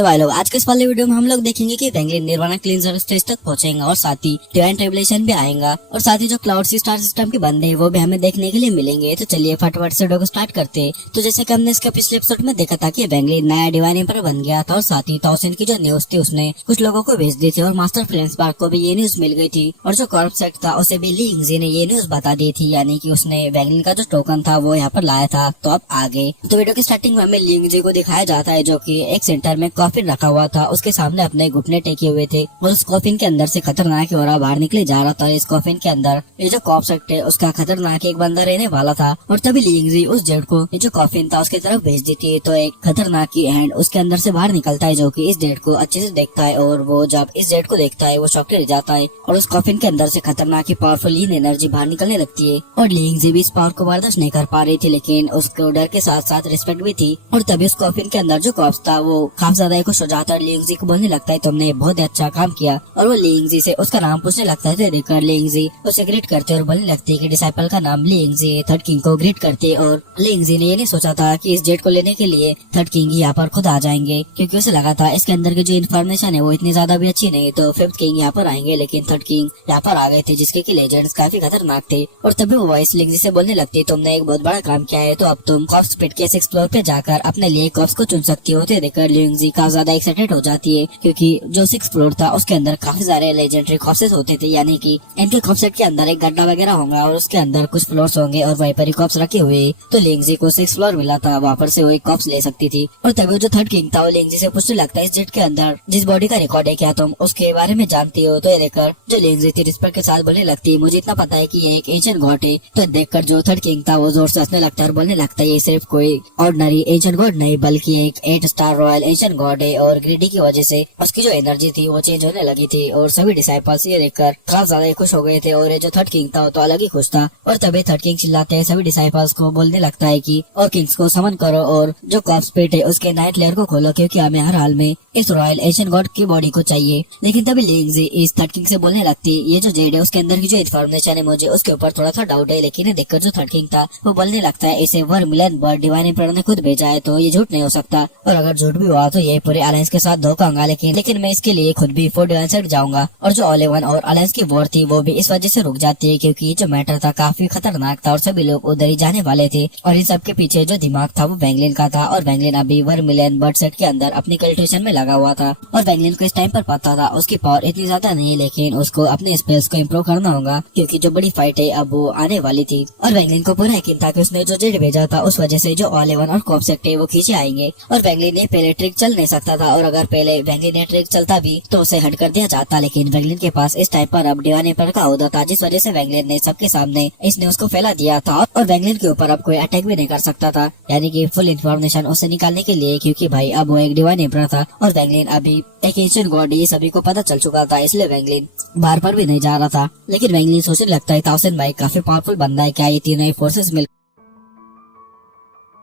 तो भाई लोग आज के इस वाले वीडियो में हम लोग देखेंगे कि वेंगलिन निर्वाणा क्लींजर स्टेज तक पहुंचेगा और साथ ही डिवाइन ट्रिब्यूलेशन भी आएगा और साथ ही जो क्लाउड सी स्टार सिस्टम के बंदे हैं वो भी हमें देखने के लिए मिलेंगे। तो चलिए फटाफट से वीडियो को स्टार्ट करते हैं। तो जैसे कि हमने इसके पिछले एपिसोड में देखा था कि वेंगलिन नया डिवाइन एम्पर बन गया था और साथ ही ताउसेन की जो न्यूज थी उसने कुछ लोगों को भेज दी थी और मास्टर फ्लेंसबर्ग को भी ये न्यूज मिल गई थी और जो कॉर्प सेट था उसे भी ली यिंगज़ी ने ये न्यूज बता दी थी, यानी कि उसने वेंगलिन का जो टोकन था वो यहाँ पर लाया था। तो अब आगे तो वीडियो की स्टार्टिंग में हमें ली यिंगज़ी को दिखाया जाता है जो की एक सेंटर में कॉफिन रखा हुआ था, उसके सामने अपने घुटने टेके हुए थे और उस कॉफिन के अंदर से खतरनाक और बाहर निकले जा रहा था। इस कॉफिन के अंदर ये जो कॉप सेट है उसका खतरनाक एक बंदा रहने वाला था और तभी ली यिंगज़ी उस जेड को ये जो कॉफिन था उसकी तरफ भेज देती है। तो एक खतरनाक की हैंड उसके अंदर से बाहर निकलता है जो कि इस जेड को अच्छे से देखता है और वो जब इस जेड को देखता है वो शॉक रह जाता है और उस कॉफिन के अंदर से खतरनाक की पावरफुल लीन एनर्जी बाहर निकलने लगती है और ली यिंगज़ी भी इस पावर को बर्दाश्त नहीं कर पा रही थी, लेकिन उसको डर के साथ साथ रिस्पेक्ट भी थी। और तभी उस कॉफिन के अंदर जो कॉप्स था वो काफी ज्यादा खुश हो जाता है, ली यिंगज़ी को बोलने लगता है तुमने बहुत ही अच्छा काम किया और वो ली यिंगज़ी से उसका नाम पूछने लगता है। देखकर ली यिंगज़ी उसे ग्रीट करते और बोलने लगती है कि डिसाइपल का नाम ली यिंगज़ी थर्ड किंग को ग्रीट करते और ली यिंगज़ी ने ये नहीं सोचा था कि इस जेट को लेने के लिए थर्ड किंग यहाँ पर खुद आ जाएंगे, क्योंकि उसे लगा था इसके अंदर की जो इन्फॉर्मेशन है वो इतनी ज्यादा भी अच्छी नहीं, तो फिफ्थ किंग यहाँ पर आएंगे। लेकिन थर्ड किंग यहाँ पर आ गए थे जिसके की लेजेंड्स काफी खतरनाक थे और तभी वो वॉइस ली यिंगज़ी से बोलने लगती तुमने एक बहुत बड़ा काम किया है, तो अब तुम कॉप्स पिट के 6th फ्लोर पे जाकर अपने लिए कॉप्स को चुन सकती हो। देखकर ली यिंगज़ी काफी ज्यादा एक्साइटेड हो जाती है क्योंकि जो 6th फ्लोर था उसके अंदर काफी सारे लेजेंडरी कॉप्सेस होते थे, यानी कि इनके कॉप्सेट के अंदर एक गड्ढा वगैरह होगा और उसके अंदर कुछ फ्लोर्स होंगे और वहीं पर ही कॉप्स रखे हुए। तो ली यिंगज़ी को 6th फ्लोर मिला था, वहाँ पर से वो एक कॉप्स ले सकती थी और तभी जो थर्ड किंग था वो ली यिंगज़ी से पूछने लगता है इस जेट के अंदर जिस बॉडी का रिकॉर्ड है क्या तुम उसके बारे में जानती हो। तो ये देखकर जो ली यिंगज़ी थी रिस्पेक्ट के साथ बोलने लगती है मुझे इतना पता है कि ये एक एंशिएंट गॉड है। तो देखकर जो थर्ड किंग था वो जोर से हंसने लगता है और बोलने लगता है ये सिर्फ कोई ऑर्डिनरी एंशिएंट गॉड नहीं बल्कि एक 8 स्टार रॉयल एंशिएंट गॉड है और ग्रीडी की वजह से उसकी जो एनर्जी थी वो चेंज होने लगी थी। और सभी डिसाइपल्स ये देखकर काफी ज्यादा खुश हो गए थे और ये जो थर्ड किंग था वो तो अलग ही खुश था। और तभी थर्ड किंग चिल्लाते हैं सभी डिसाइपल्स को बोलने लगता है कि और किंग्स को समन करो और जो कॉप्स पिट है उसके नाइट लेयर को खोलो क्योंकि हमें हर हाल में इस रॉयल एंशिएंट गॉड की बॉडी को चाहिए। लेकिन तभी ली यिंगज़ी इस थर्ड किंग से बोलने लगती ये जो जेड है उसके अंदर की जो इन्फॉर्मेशन है मुझे उसके ऊपर थोड़ा सा डाउट है, लेकिन देखकर जो थर्ड किंग था वो बोलने लगता है इसे वर्मिलियन बर्ड डिवाइन एम्परर ने खुद भेजा है तो ये झूठ नहीं हो सकता और अगर झूठ भी हुआ तो ये पूरे अलायंस के साथ धोखा होगा। लेकिन मैं इसके लिए खुद भी 4 डिवाइन सेट जाऊंगा। और जो ऑल-इन-वन और अलायंस की वॉर थी वो भी इस वजह से रुक जाती है क्योंकि जो मैटर था काफी खतरनाक था और सभी लोग उधर ही जाने वाले थे और इन सब के पीछे जो दिमाग था वो वेंगलिन का था और वेंगलिन अभी वर्मिलियन बर्ड सेट के अंदर अपनी कल्टिवेशन में लगा हुआ था और वेंगलिन को इस टाइम पर पता था उसकी पावर इतनी ज्यादा नहीं है, लेकिन उसको अपने स्पेस को इम्प्रूव करना होगा क्योंकि जो बड़ी फाइट है अब वो आने वाली थी। और वेंगलिन को पूरा यकीन था कि उसने जो जेड भेजा था उस वजह से जो ऑल-इन-वन और कॉप सेट है वो खींचे आएंगे और वेंगलिन ने पहले ट्रिक चल नहीं सकता था और अगर पहले वेंगलिन ने ट्रिक चलता भी तो उसे हट कर दिया जाता, लेकिन वेंगलिन के पास इस टाइम पर अब डिवाइन एम्परर का ओहदा था जिस वजह से वेंगलिन ने सबके सामने इस न्यूज को फैला दिया था और वेंगलिन के ऊपर अब कोई अटैक भी नहीं कर सकता था, यानी कि फुल इन्फॉर्मेशन उसे निकालने के लिए क्योंकि भाई अब वो एक डिवाइन एम्परर था और वेंगलिन अभी एक एंशिएंट गॉड ये सभी को पता चल चुका था, इसलिए वेंगलिन बार पर भी नहीं जा रहा था। लेकिन वेंगलिन सोचने लगता है ताउसेन भाई काफी पावरफुल बंदा है, क्या ये तीनों फोर्सेस मिल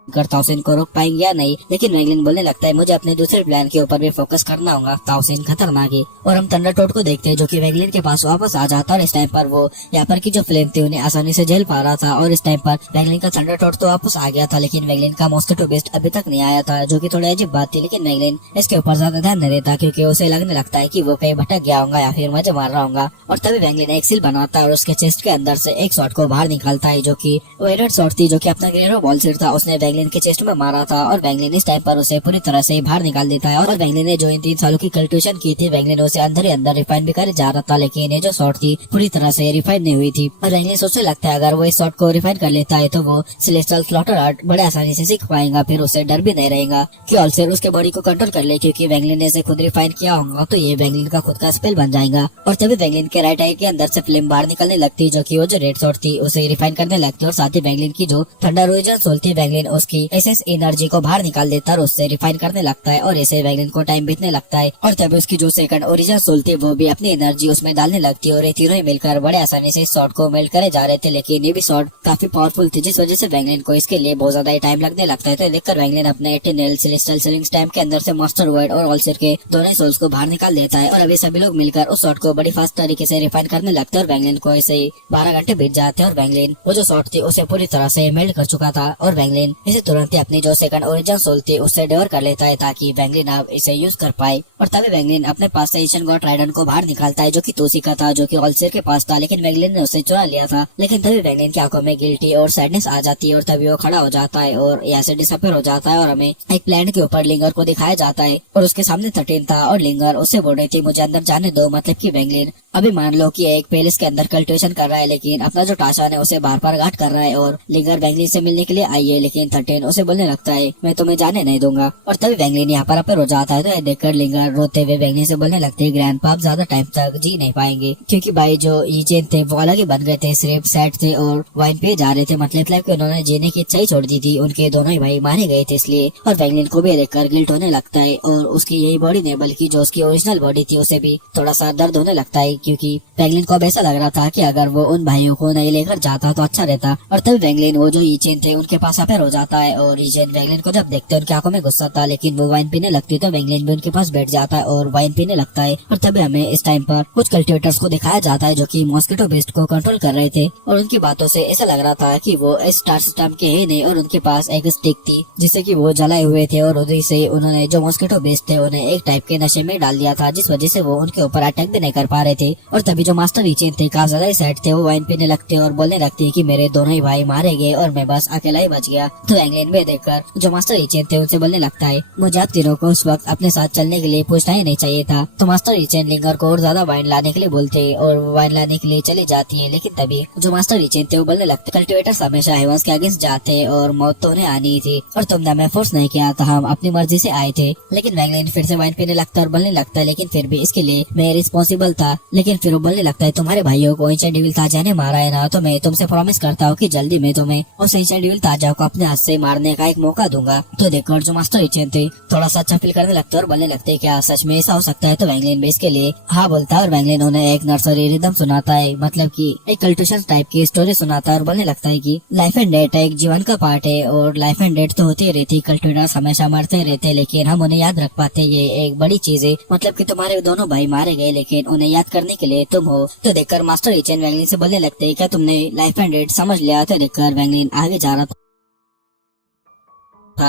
कर ताउसेन को रोक पाएंगे या नहीं। लेकिन वेंगलिन बोलने लगता है मुझे अपने दूसरे प्लान के ऊपर भी फोकस करना होगा, ताउसेन खतरनाक है। और हम थंडरटोड को देखते हैं जो कि वेंगलिन के पास वापस आ जाता और इस टाइम पर वो यहाँ पर की जो फ्लेम थी उन्हें आसानी से झेल पा रहा था और इस टाइम पर वेंगलिन का थंडरटोड तो वापस आ गया था, लेकिन वेंगलिन का मॉस्किटो बेस्ट अभी तक नहीं आया था जो की थोड़ी अजीब बात थी। लेकिन वेंगलिन इसके ऊपर ज्यादा ध्यान नहीं देता क्योंकि उसे लगने लगता है की वो कहीं भटक गया होगा या फिर मुझे मार रहा होगा। और तभी वेंगलिन एक सील बनाता है और उसके चेस्ट के अंदर से एक शॉट को बाहर निकालता है जो की वो एडर शॉट थी जो की अपना ग्रेनो बॉल सीट था उसने वेंगलिन के चेस्ट में मारा था और वेंगलिन इस टाइम पर उसे पूरी तरह से बाहर निकाल देता है। और वेंगलिन ने जो इन 3 सालों की कल्टिवेशन की थी वेंगलिन उसे अंदर ही अंदर रिफाइन भी करे जा रहा था, लेकिन ये जो शॉट थी पूरी तरह से रिफाइन नहीं हुई थी और वेंगलिन सोचने लगता है अगर वो इस शॉट को रिफाइन कर लेता है तो वो सेलेस्टियल स्लॉटर आर्ट बड़े आसानी से सीख पाएगा, फिर उसे डर भी नहीं रहेगा कि ऑल्सर उसके बॉडी को कंट्रोल कर ले क्योंकि वेंगलिन ने इसे खुद रिफाइन किया होगा तो ये वेंगलिन का खुद का स्पेल बन जाएगा। और तभी वेंगलिन के राइट आई के अंदर से फ्लेम बाहर निकलने लगती जो की वो जो रेड शॉट थी उसे रिफाइन करने लगती और साथ ही वेंगलिन की जो थंडर ओरिजिन सोल थी वेंगलिन उसकी एसएस एनर्जी को बाहर निकाल देता और उससे रिफाइन करने लगता है और इसे वेंगलिन को टाइम बीतने लगता है। और तभी उसकी जो सेकंड ओरिजिनल सोल थी वो भी अपनी एनर्जी उसमें डालने लगती है और ये तीनों ही मिलकर बड़े आसानी से इस शॉट को मेल्ट करे जा रहे थे, लेकिन ये भी शॉट काफी पावरफुल थी जिस वजह से वेंगलिन को इसके लिए बहुत ज्यादा टाइम लगने लगता है। तो देखकर वेंगलिन अपने एटेनल सेलेस्टियल सीलिंग स्टैम्प के अंदर से मास्टर वर्ड और ऑल्सर के दोनों सोल्स को बाहर निकाल देता है और अभी सभी लोग मिलकर उस शॉट को बड़ी फास्ट तरीके से रिफाइन करने लगते हैं और वेंगलिन को ऐसे ही 12 घंटे बीत जाते हैं और वेंगलिन वो जो शॉट थी उसे पूरी तरह से मेल्ट कर चुका था और वेंगलिन इसे इसे तुरंत ही अपनी जो सेकंड ओरिजिन सोल थी उससे डिवर कर लेता है ताकि वैंगलिन अब इसे यूज कर पाए। और तभी वैंगलिन अपने पास से ईशन गॉड राइडन को बाहर निकालता है जो कि तोसी का था, जो कि ऑलसेर के पास था, लेकिन वैंगलिन ने उसे चुरा लिया था। लेकिन तभी वैंगलिन की आंखों में गिल्टी और सैडनेस आ जाती है और तभी वो खड़ा हो जाता है और यहाँ से डिसअपियर हो जाता है और हमें एक प्लेनेट के ऊपर लिंगर को दिखाया जाता है और उसके सामने 13 था और लिंगर उससे बोल रही थी मुझे अंदर जाने दो। मतलब कि वैंगलिन अभी मान लो कि एक पैलेस के अंदर कल्टिवेशन कर रहा है, लेकिन अपना जो टाशान है उसे बार बार गार्ड कर रहा है और लिंगर वैंगलिन से मिलने के लिए आई है, लेकिन 13 उसे बोलने लगता है मैं तुम्हें जाने नहीं दूंगा। और तभी वैंगलिन यहाँ पर अपेयर हो जाता है तो यह देखकर लिंगर रोते हुए वैंगलिन से बोलने लगते हैं ग्रैंडपा आप ज्यादा टाइम तक जी नहीं पाएंगे, क्योंकि भाई जो ईचेन थे वो अलग ही बन गए थे, सिर्फ सेट थे और वाइन पे जा रहे थे। मतलब कि उन्होंने जीने की इच्छा ही छोड़ दी थी, उनके दोनों ही भाई मारे गए थे इसलिए। और वैंगलिन को भी देखकर गिल्ट होने लगता है और उसकी यही बॉडी नहीं बल्कि जो उसकी ओरिजिनल बॉडी थी उसे भी थोड़ा सा दर्द होने लगता है, क्योंकि वैंगलिन को अब ऐसा लग रहा था कि अगर वो उन भाइयों को नहीं लेकर जाता तो अच्छा रहता। और तभी वैंगलिन वो जो ईचेन थे उनके पास अपेयर हो जाता है और ईचेन वैंगलिन को जब देखते हैं उनकी आंखों में गुस्सा था, लेकिन वो वाइन पीने लगती तो वैंगलिन भी उनके पास बैठ जाता है और वाइन पीने लगता है। और तभी हमें इस टाइम पर कुछ कल्टिवेटर्स को दिखाया जाता है जो कि मॉस्किटो बेस्ट को कंट्रोल कर रहे थे और उनकी बातों से ऐसा लग रहा था कि वो इस स्टार सिस्टम के ही नहीं और उनके पास एक स्टिक थी जिससे कि वो जलाए हुए थे और उसी से उन्होंने जो मॉस्किटो बेस्ट थे उन्हें एक टाइप के नशे में डाल दिया था, जिस वजह से वो उनके ऊपर अटैक भी नहीं कर पा रहे थे। और तभी जो मास्टर ईचेन थे काफी ज्यादा सैड थे, वो वाइन पीने लगते और बोलने लगते कि मेरे दोनों ही भाई मारे गए और मैं बस अकेला ही बच गया। तो वैंगलिन में देखकर जो मास्टर ईचेन थे उनसे बोलने लगता है मुझे आप तीनों को उस वक्त अपने साथ चलने के लिए पूछना ही नहीं चाहिए था। तो मास्टर ईचेन लिंगर को और ज्यादा वाइन लाने के लिए बोलते और वाइन लाने के लिए चली जाती है, लेकिन तभी जो मास्टर ईचेन थे वो बोलने लगते कल्टिवेटर्स हमेशा हेवंस के अगेंस्ट जाते और मौत तो उन्हें आनी थी और तुमने हमें फोर्स नहीं किया था, हम अपनी मर्जी से आए थे। लेकिन वैंगलिन फिर से वाइन पीने लगता है और बोलने लगता है लेकिन फिर भी इसके लिए मैं रिस्पॉन्सिबल था। लेकिन फिर वो बोलने लगता है तुम्हारे भाइयों को एंशिएंट डेविल ताजा ने मारा है ना, तो मैं तुमसे प्रॉमिस करता हूँ कि जल्दी मैं तुम्हें उस एंशिएंट डेविल ताजा को अपने हाथ से मारने का एक मौका दूंगा। तो देखकर जो मास्टर ईचेन थे थोड़ा सा अच्छा फील करने लगते और बोलने लगते क्या सच में ऐसा हो सकता है। तो वैंगलिन भी इसके लिए हाँ बोलता है और वैंगलिन उन्हें एक नर्सरी रिदम सुनाता है, मतलब कि एक कल्टिवेशन टाइप की स्टोरी सुनाता है और बोलने लगता है कि लाइफ एंड डेथ एक जीवन का पार्ट है और लाइफ एंड डेथ तो होती ही रहती, कल्टिवेटर्स हमेशा मरते रहते लेकिन हम उन्हें याद रख पाते, ये एक बड़ी चीज है। मतलब कि तुम्हारे दोनों भाई मारे गए लेकिन उन्हें याद करने के लिए तुम हो। तो देखकर मास्टर ईचेन वैंगलिन से बोलने लगते हैं क्या तुमने लाइफ एंड डेथ समझ लिया। तो देखकर वैंगलिन आगे जा रहा था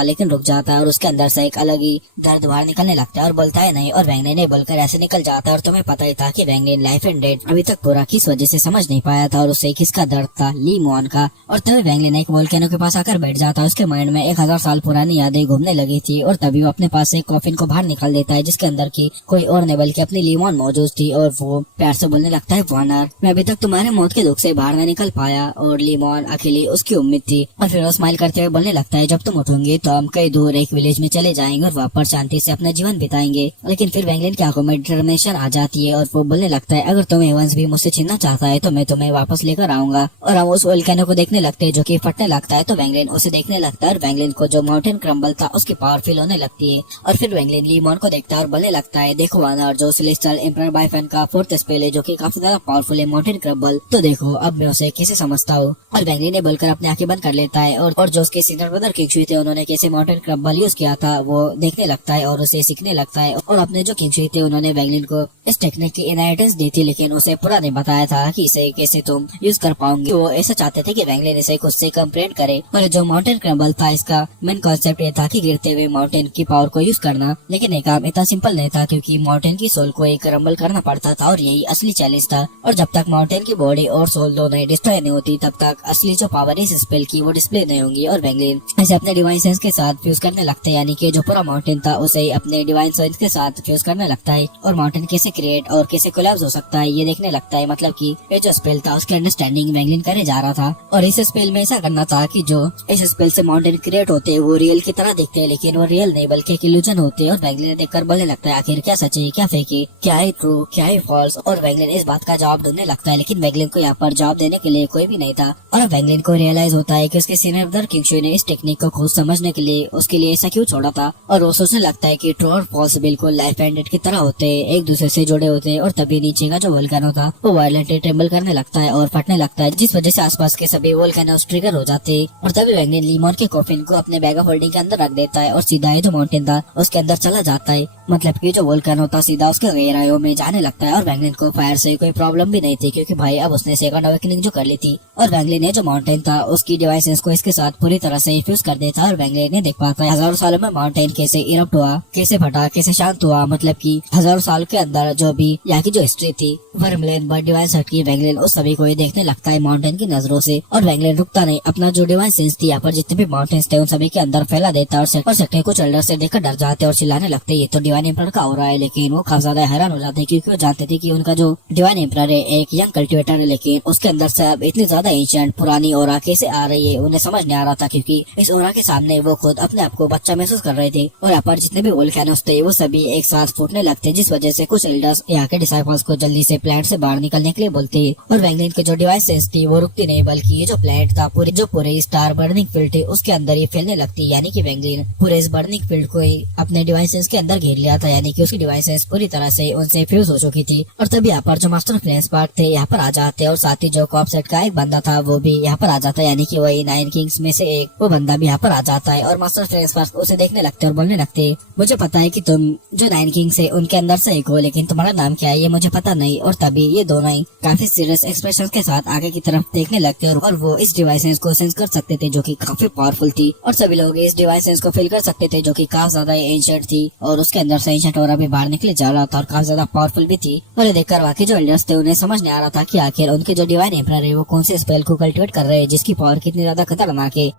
लेकिन रुक जाता है और उसके अंदर से एक अलग ही दर्द बाहर निकलने लगता है और बोलता है नहीं, और वैंगलिन ने बोलकर ऐसे निकल जाता है। और तुम्हें पता ही था कि वैंगलिन लाइफ एंड डेथ अभी तक पूरा किस वजह से समझ नहीं पाया था और उसे किसका दर्द था, ली मॉन का। और तभी वैंगलिन एक वोल्केनो के पास आकर बैठ जाता है, उसके माइंड में 1000 साल पुरानी यादें घूमने लगी थी और तभी वो अपने पास से कॉफिन को बाहर निकाल देता है जिसके अंदर की कोई और नहीं बल्कि अपनी लीमॉन मौजूद थी और वो प्यार से बोलने लगता है वार्नर मैं अभी तक तुम्हारे मौत के दुख से बाहर नहीं निकल पाया। और लीमॉन अकेली उसकी उम्मीद थी और फिर वो स्माइल करते हुए बोलने लगता है जब तुम उठोगे तो हम कई दूर एक विलेज में चले जाएंगे और वहाँ पर शांति से अपना जीवन बिताएंगे। लेकिन फिर वैंगलिन की आंखों में डिटर्मिनेशन आ जाती है और वो बोलने लगता है अगर तुम्हें हेवंस भी मुझसे छीनना चाहता है तो मैं तुम्हें वापस लेकर आऊंगा। और हम उस वोल्केनो को देखने लगते हैं जो कि फटने लगता है, तो वैंगलिन उसे देखने लगता है और वैंगलिन को जो माउंटेन क्रम्बल था उसकी पावर फील होने लगती है। और फिर वैंगलिन लीमॉन को देखता है और बोलने लगता है देखो वार्नर जो सेलेस्टियल एम्परर बाइफेन का 4th स्पेल है जो कि काफी ज्यादा पावरफुल है माउंटेन क्रम्बल, तो देखो अब मैं उसे कैसे समझता हूँ। और वैंगलिन ने बोलकर अपनी आंखें बंद कर लेता है और जो उसके सीनियर ब्रदर किंगशुई थे उन्होंने कैसे माउंटेन क्रम्बल यूज किया था वो देखने लगता है और उसे सीखने लगता है। और अपने जो किंगशुई थे उन्होंने वैंगलिन को इस टेक्निक की इनहेरिटेंस दी थी लेकिन उसे पूरा नहीं बताया था कि इसे कैसे तुम यूज कर पाओगे। वो ऐसा चाहते थे कि वैंगलिन इसे खुद से कंप्लेंट करे। और जो माउंटेन क्रम्बल था इसका मेन कॉन्सेप्ट ये था कि गिरते हुए माउंटेन की पावर को यूज करना, लेकिन ये काम इतना सिंपल नहीं था क्योंकि माउंटेन की सोल को एक क्रम्बल करना पड़ता था और यही असली चैलेंज था। और जब तक माउंटेन की बॉडी और सोल दोनों डिस्ट्रॉय नहीं होती तब तक असली जो पावर इस स्पेल की वो डिस्प्ले नहीं होगी। और वैंगलिन इसे अपने डिवाइन सेंस के साथ फ्यूज करने लगते हैं, यानी कि जो पूरा माउंटेन था उसे अपने डिवाइन सेंस के साथ फ्यूज करने लगता है और माउंटेन कैसे क्रिएट और कैसे कोलैप्स हो सकता है ये देखने लगता है। मतलब कि ये जो स्पेल था उसकी अंडरस्टैंडिंग वैंगलिन करे जा रहा था और इस स्पेल में ऐसा करना था कि जो इस स्पेल से माउंटेन क्रिएट होते हैं वो रियल की तरह दिखते हैं लेकिन वो रियल नहीं बल्कि एक इल्यूजन होते हैं। और वैंगलिन देखकर बोलने लगता है आखिर क्या सच है क्या फेक है, क्या है ट्रू क्या है फॉल्स। और वैंगलिन इस बात का जवाब ढूंढने लगता है लेकिन वैंगलिन को यहाँ पर जवाब देने के लिए कोई भी नहीं था। और वैंगलिन को रियलाइज होता है कि उसके सीनियर ब्रदर किंगशुई ने इस टेक्निक को खुद समझने छोड़ने के लिए उसके लिए ऐसा क्यों छोड़ा था। और वो सोचने लगता है कि ट्रू और फॉल्स बिल्कुल लाइफ एंडेड की तरह होते हैं, एक दूसरे से जुड़े होते हैं। और तभी नीचे का जो वोल्केनो था वो वायलेंटली ट्रेम्बल करने लगता है और फटने लगता है, जिस वजह से आसपास के सभी वोल्केनोस ट्रिगर हो जाते हैं। और तभी वैंगलिन लीमोन के कॉफिन को अपने बैग ऑफ होल्डिंग के अंदर रख देता है और सीधा जो माउंटेन था उसके अंदर चला जाता है। मतलब कि जो वोल्केनो था सीधा उसके गहराइयों में जाने लगता है। और वैंगलिन को फायर से कोई प्रॉब्लम भी नहीं थी, क्योंकि भाई अब उसने सेकंड अवेकनिंग जो कर ली थी। और वैंगलिन ने जो माउंटेन था उसकी डिवाइसेस को इसके साथ पूरी तरह से फ्यूज कर देता है। और वैंगलिन ने देख पाता है हजारों सालों में माउंटेन कैसे इरप्ट हुआ, कैसे फटा, कैसे शांत हुआ। मतलब कि हजारों साल के अंदर जो भी यहाँ की जो हिस्ट्री थी वर्मलेन बर्ड डिवाइन सेंस की, वैंगलिन उस सभी को ही देखने लगता है माउंटेन की नजरों से। और वैंगलिन रुकता नहीं, अपना जो डिवाइन सेंस थी यहाँ पर जितने भी माउंटेन्स थे उन सभी के अंदर फैला देता है। और सेक्टर कुछ एल्डर से देखकर डर जाते और चिल्लाने लगते ये तो डिवाइन एम्परर का हो रहा है। लेकिन वो काफी ज्यादा हैरान हो जाते क्योंकि वो जानते थे कि उनका जो डिवाइन एम्परर है एक यंग कल्टिवेटर है, लेकिन उसके अंदर से अब इतनी ज्यादा एंशिएंट पुरानी ऑरा कैसे आ रही है उन्हें समझ नहीं आ रहा था, क्योंकि इस ऑरा के सामने वो खुद अपने आप को बच्चा महसूस कर रहे थे। और यहाँ पर जितने भी वोल्केनोस थे वो सभी एक साथ फूटने लगते, जिस वजह से कुछ एल्डर्स यहाँ के डिसाइपल्स को जल्दी से प्लेनेट से बाहर निकलने के लिए बोलते। और वैंगलिन के जो डिवाइसेस थी वो रुकती नहीं, बल्कि ये जो प्लेनेट था पूरे स्टार बर्निंग फील्ड थे उसके अंदर ये फैलने लगती। यानी कि वैंगलिन पूरे इस बर्निंग फील्ड को ही अपने डिवाइसेस के अंदर घेर लिया था, यानी कि उसकी डिवाइसेस पूरी तरह से उनसे फ्यूज हो चुकी थी। और तभी यहाँ पर जो मास्टर फ्लेम स्पार्क थे यहाँ पर आ जाते और साथ ही जो कॉपसेट का एक बंदा था वो भी यहाँ पर आ जाता है, यानी कि वही 9 किंग्स में से एक वो बंदा भी यहाँ पर आ जाता है। और मास्टर फ्लेम स्पार्क उसे देखने लगते और बोलने लगते मुझे पता है कि तुम जो 9 किंग्स है उनके अंदर से एक हो, लेकिन तुम्हारा नाम क्या है ये मुझे पता नहीं। और तभी ये दोनों ही काफी सीरियस एक्सप्रेशन के साथ आगे की तरफ देखने लगते और वो इस डिवाइसेस को सेंस कर सकते थे जो कि काफी पावरफुल थी। और सभी लोग इस डिवाइसेस को फील कर सकते थे जो कि काफी ज्यादा एंशिएंट थी और उसके अंदर से एंशिएंट ऑरा भी बाहर निकले जा रहा था और काफी ज्यादा पावरफुल भी थी। और ये देखकर बाकी जो एल्डर्स थे उन्हें समझ नहीं आ रहा था कि आखिर उनके जो डिवाइन एम्परर है वो कौन से स्पेल को कल्टिवेट कर रहे हैं जिसकी पावर कितनी ज्यादा खतरनाक है।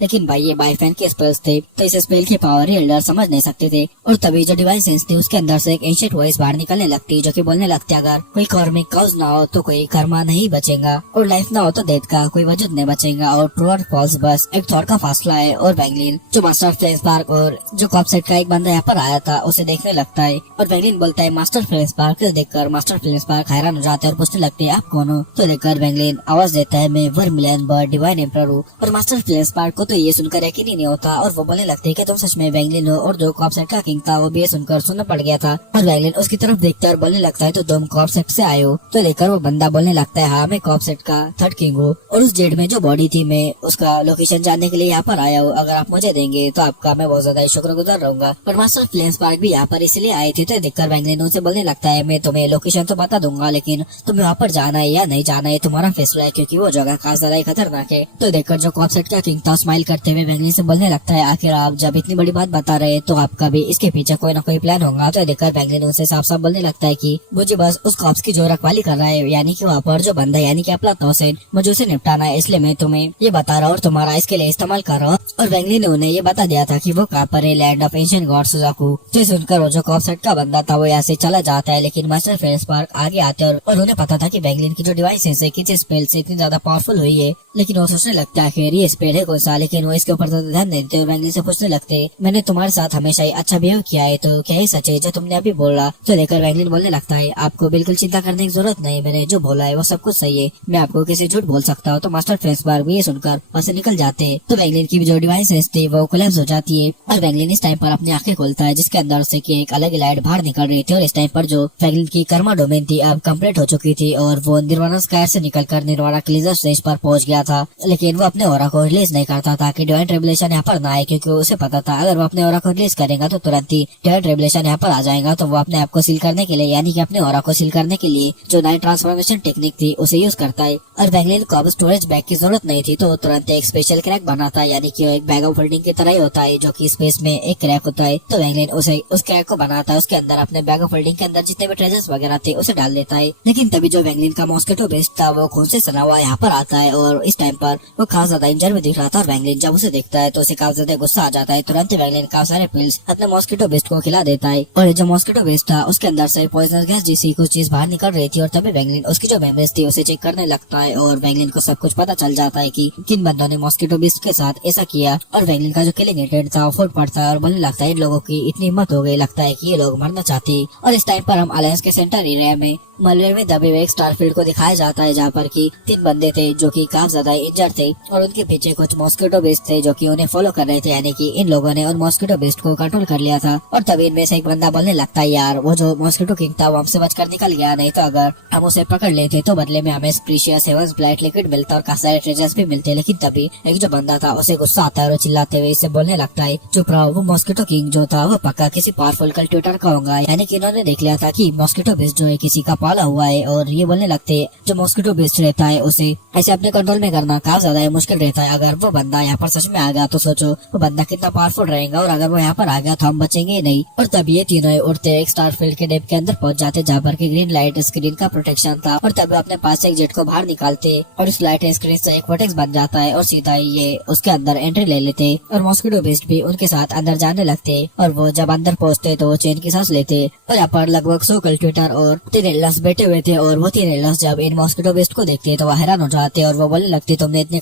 लेकिन भाई ये बायफैन के स्पेल्स थे तो इस स्पेल की पावर एल्डर समझ नहीं सकते थे। और तभी जो डिवाइन सेंस थी उसके अंदर से एक एंशिएंट वॉइस बाहर निकलने लगती जो कि बोलने लगती अगर कोई कॉर्मिक काउज ना हो तो कोई कर्मा नहीं बचेगा, और लाइफ ना हो तो डेथ का कोई वजूद नहीं बचेगा, और ट्रू और फॉल्स बस एक थॉट का फासला है। और वैंगलिन जो मास्टर फ्लेम स्पार्क और जो कॉपसेट का एक बंदा यहाँ पर आया था उसे देखने लगता है और वैंगलिन बोलता है मास्टर फ्लेम स्पार्क। देखकर मास्टर फ्लेम स्पार्क हैरान हो जाते हैं और पूछने लगते हैं आप कौन हो। तो देखकर वैंगलिन आवाज देता है मैं वर्मलेन बर्ड डिवाइन एम्परर हूँ। और मास्टर फ्लेम स्पार्क को तो ये सुनकर यकीन नहीं होता और वो बोलने लगते हैं कि तुम सच में वैंगलिन हो। और जो कॉपसेट का किंग था वो भी ये सुनकर सुनना पड़ गया था। और वैंगलिन उसकी तरफ देखता है और बोलने लगता है तो तुम कॉपसेट से आए हो। तो लेकर वो बंदा बोलने लगता है हाँ मैं कॉपसेट का थर्ड किंग हूँ और उस जेड में जो बॉडी थी मैं उसका लोकेशन जानने के लिए यहाँ पर आया हूँ। अगर आप मुझे देंगे तो आपका मैं बहुत ज्यादा शुक्रगुजार रहूंगा। और मास्टर फ्लेम स्पार्क भी यहाँ पर इसलिए आए थे। तो देखकर वैंगलिन उनसे बोलने लगता है मैं तुम्हें लोकेशन तो बता दूंगा, लेकिन तुम्हें वहाँ पर जाना है या नहीं जाना है तुम्हारा फैसला है, क्योंकि वो जगह खास ज्यादा खतरनाक है। तो देखकर जो कॉपसेट का किंग था स्माइल करते हुए वैंगलिन से बोलने लगता है आखिर आप जब इतनी बड़ी बात बता रहे हैं तो आपका भी इसके पीछे कोई ना कोई प्लान होगा। तो देखकर वैंगलिन उनसे साफ साफ बोलने लगता है कि मुझे बस उस कॉप्स की जो रखवाली कर रहा है, यानी कि वहाँ पर जो बंदा यानी कि अप्लाटोन, मुझे उसे निपटाना है, इसलिए मैं तुम्हें ये बता रहा हूँ और तुम्हारा इसके लिए इस्तेमाल कर रहा हूँ। और वैंगलिन ने उन्हें ये बता दिया था कि वो कहाँ पर है, land of ancient God Suzaku. तो सुनकर वो जो कॉपसेट का बंदा था वो यहाँ से चला जाता है, लेकिन मास्टर फ्लेम स्पार्क आगे आते हैं और उन्हें पता था कि वैंगलिन की जो डिवाइस है किसी स्पेल से इतनी ज्यादा पावरफुल हुई है। लेकिन वो सोचने लगता है ये स्पेल है कौन सा, लेकिन वो इसके ऊपर ध्यान नहीं देते। वैंगलिन से पूछने लगते मैंने तुम्हारे साथ हमेशा ही अच्छा बिहेव किया है तो क्या ही सच है जो तुमने अभी बोला। तो लेकर वैंगलिन बोलने लगता है आपको बिल्कुल चिंता करने की जरूरत नहीं, मैंने जो बोला है वो सब कुछ सही है, मैं आपको किसी झूठ बोल सकता हूँ। तो मास्टर फ्लेम स्पार्क भी ये सुनकर वहाँ से निकल जाते हैं। तो वैंगलिन की जो डिवाइस थी वो कोलैप्स हो जाती है और वैंगलिन इस टाइम पर अपनी आंखें खोलता है जिसके अंदर से की एक अलग लाइट बाहर निकल रही थी। और इस टाइम पर जो वैंगलिन की कर्मा डोमेन थी अब कम्प्लीट हो चुकी थी और वो निर्वाणा स्कायर से निकलकर निर्वाणा क्लीजर स्टेज पर पहुंच गया था। लेकिन वो अपने ऑरा को रिलीज नहीं करता था कि डिवाइन ट्रिब्यूलेशन यहाँ पर ना आए, क्योंकि उसे पता था अगर वो अपने ऑरा को रिलीज करेगा तो तुरंत ही डिवाइन ट्रिब्यूलेशन यहाँ पर आ जाएगा। तो वो अपने आप को सील करने के लिए यानी कि अपने ऑरा को सील करने के लिए जो नई ट्रांसफॉर्मेशन टेक्निक थी उसे यूज करता है। और वैंगलिन को अब स्टोरेज बैग की जरूरत नहीं थी तो तुरंत एक स्पेशल क्रैक बनाता है, यानी कि एक बैग ऑफ होल्डिंग की तरह ही होता है जो कि स्पेस में एक क्रैक होता है। तो वैंगलिन उसे उस क्रैक को बनाता है, उसके अंदर अपने बैग ऑफ होल्डिंग के अंदर जितने भी ट्रेजर्स वगैरह थे उसे डाल देता है। लेकिन तभी जो वैंगलिन का मॉस्किटो बेस्ट था वो खून से सना हुआ यहाँ पर आता है और इस टाइम पर वो काफी ज्यादा इंजर में दिख रहा था। और वैंगलिन जब उसे देखता है तो उसे काफी ज्यादा गुस्सा आ जाता है। तुरंत वैंगलिन काफी सारे पिल्स अपने मॉस्किटो बेस्ट को खिला देता है और जो मॉस्किटो बेस्ट था उसके अंदर से पॉइजनस गैस जैसी कुछ चीज बाहर निकल रही थी। और तभी वैंगलिन उसकी जो मेमोरीज थी उसे चेक करने लगता है और वैंगलिन को सब कुछ पता चल जाता है कि किन बंदों ने मॉस्किटो बेस्ट के साथ ऐसा किया। और वैंगलिन का जो किलिंग इंटेंट था वो फुट पड़ता है और बोलने लगता है इन लोगों की इतनी हिम्मत हो गई, लगता है कि ये लोग मरना चाहते हैं। और इस टाइम पर हम अलायंस के सेंटर एरिया में मलबे में दबे हुए एक स्टारफील्ड को दिखाया जाता है, जहाँ पर की 3 बंदे थे जो कि काफी ज्यादा इंजर्ड थे और उनके पीछे कुछ मॉस्किटो बेस्ट थे जो कि उन्हें फॉलो कर रहे थे, यानी कि इन लोगों ने उन मॉस्किटो बेस्ट को कंट्रोल कर लिया था। और तभी इनमें से एक बंदा बोलने लगता है, यार वो जो मॉस्किटो किंग था वो हमसे बचकर निकल गया, नहीं तो अगर हम उसे पकड़ लेते तो बदले में हमें प्रीशियस हेवंस ब्लाइट लिक्विड मिलता और काफी सारे ट्रेजर्स भी मिलते। लेकिन तभी एक जो बंदा था उसे गुस्सा आता है और चिल्लाते हुए इससे बोलने लगता है, चुप रहो, वो मॉस्किटो किंग जो था वो पक्का किसी पावरफुल कल्टिवेटर का होगा, यानी कि इन्होंने देख लिया था कि मॉस्किटो बेस्ट जो है किसी का पाला हुआ है। और ये बोलने लगते हैं, जो मॉस्किटो बेस्ट रहता है उसे ऐसे अपने कंट्रोल में करना काफी ज्यादा मुश्किल रहता है। अगर वो बंदा यहाँ पर सच में आ गया तो सोचो वो बंदा कितना पावरफुल रहेगा, और अगर वो यहाँ पर आ गया तो हम बचेंगे ही नहीं। और तभी ये तीनों उड़ते एक स्टारफील्ड के डेप के अंदर पहुंच जाते, जहाँ पर की ग्रीन लाइट स्क्रीन का प्रोटेक्शन था। और तभी अपने पास से एक जेट को बाहर निकालते और इस लाइट स्क्रीन से एक वर्टेक्स बन जाता है और सीधा ये उसके अंदर एंट्री ले लेते और मॉस्किटो बेस्ट भी उनके साथ अंदर जाने लगते। और वो जब अंदर पहुंचते तो वो चैन की सांस लेते और यहाँ पर लगभग 100 कल्टिवेटर और 3 एल्डर्स बैठे हुए थे। और वो 3 एल्डर्स जब इन मॉस्किटो बेस्ट को देखते तो वह हैरान हो जाते और वो बोलने लगते, तुमने इतने